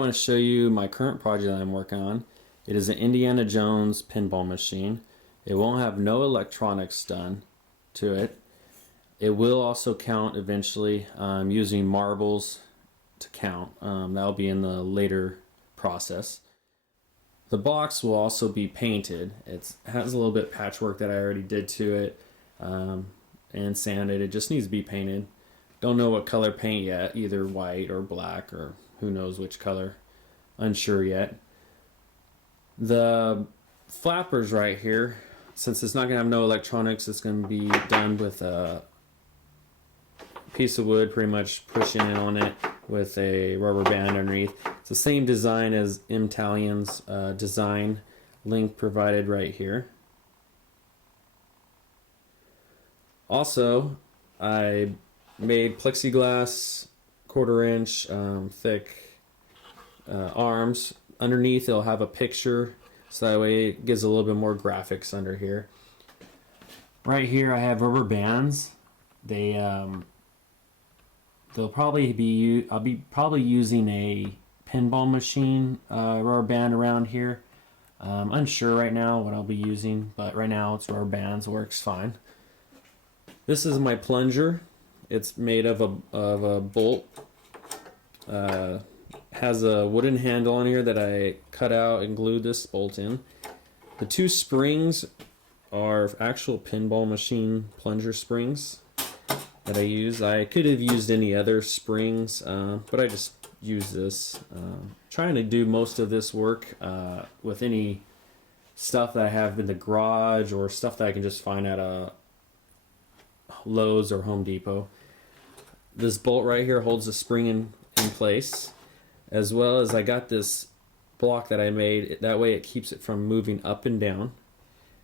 I want to show you my current project that I'm working on. It is an Indiana Jones pinball machine. It won't have no electronics done to it. It will also count eventually using marbles to count. That'll be in the later process. The box will also be painted. It has a little bit of patchwork that I already did to it and sanded. It just needs to be painted. Don't know what color paint yet, either white or black or who knows which color. Unsure yet. The flappers right here, since it's not going to have no electronics, it's going to be done with a piece of wood, pretty much pushing in on it with a rubber band underneath. It's the same design as Italian's design, link provided right here. Also, I made plexiglass 1/4 inch thick arms. Underneath it'll have a picture, so that way it gives a little bit more graphics under here. Right here I have rubber bands. They'll probably be, I'll be probably using a pinball machine rubber band around here. Unsure right now what I'll be using, but right now it's rubber bands, works fine. This is my plunger. It's made of a bolt. Has a wooden handle on here that I cut out and glued this bolt in. The two springs are actual pinball machine plunger springs that I use. I could have used any other springs, but I just used this. Trying to do most of this work with any stuff that I have in the garage or stuff that I can just find at a Lowe's or Home Depot. This bolt right here holds the spring in place, as well as I got this block that I made. That way it keeps it from moving up and down.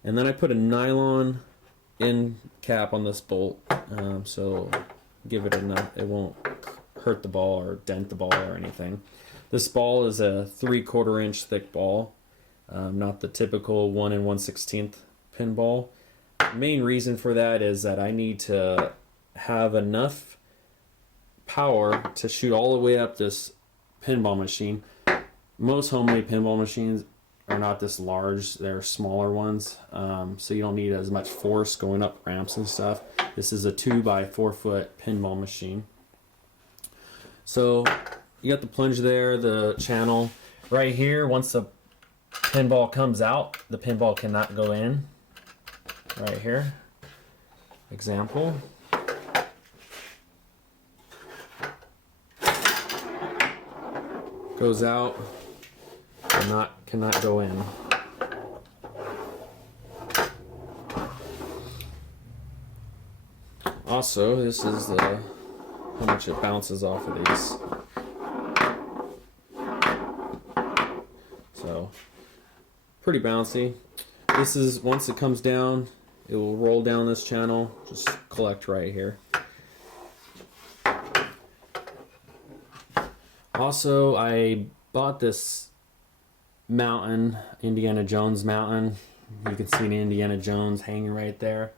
And then I put a nylon end cap on this bolt, so give it enough, it won't hurt the ball or dent the ball or anything. This ball is a 3/4 inch thick ball, not the typical 1 1/16 pinball. The main reason for that is that I need to have enough power to shoot all the way up this pinball machine. Most homemade pinball machines are not this large, they're smaller ones, so you don't need as much force going up ramps and stuff. This is a 2 by 4 foot pinball machine. So you got the plunge there, the channel right here. Once the pinball comes out, the pinball cannot go in. Right here, example. Goes out, cannot go in. Also, this is how much it bounces off of these. So, pretty bouncy. This is, once it comes down, it will roll down this channel, just collect right here. Also, I bought this mountain, Indiana Jones mountain. You can see the Indiana Jones hanging right there.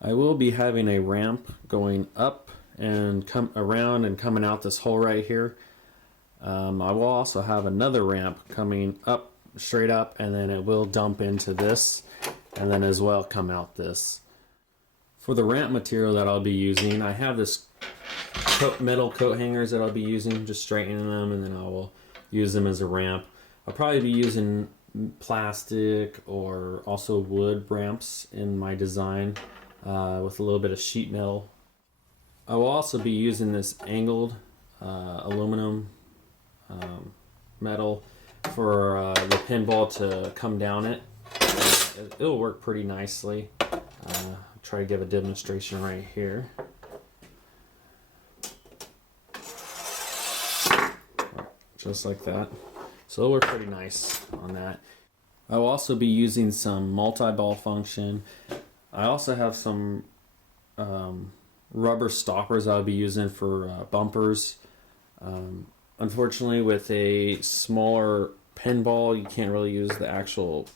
I will be having a ramp going up and come around and coming out this hole right here. I will also have another ramp coming up, straight up, and then it will dump into this, and then as well come out this. For the ramp material that I'll be using, I have this metal coat hangers that I'll be using, just straightening them, and then I will use them as a ramp. I'll probably be using plastic or also wood ramps in my design with a little bit of sheet metal. I will also be using this angled aluminum metal for the pinball to come down it. It'll work pretty nicely. Try to give a demonstration right here. Just like that. So it'll work pretty nice on that. I will also be using some multi-ball function. I also have some rubber stoppers I'll be using for bumpers. Unfortunately, with a smaller pinball, you can't really use the actual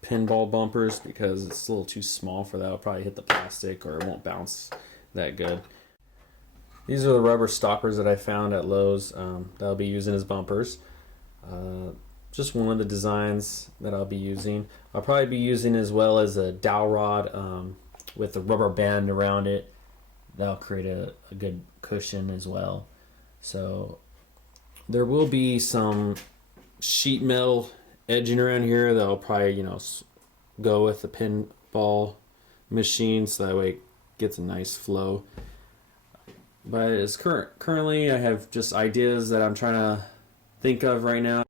pinball bumpers because it's a little too small for that. It'll probably hit the plastic or it won't bounce that good. These are the rubber stoppers that I found at Lowe's that I'll be using as bumpers. Just one of the designs that I'll be using. I'll probably be using as well as a dowel rod with a rubber band around it. That'll create a good cushion as well. So there will be some sheet metal edging around here that'll probably go with the pinball machine, so that way it gets a nice flow. But currently I have just ideas that I'm trying to think of right now.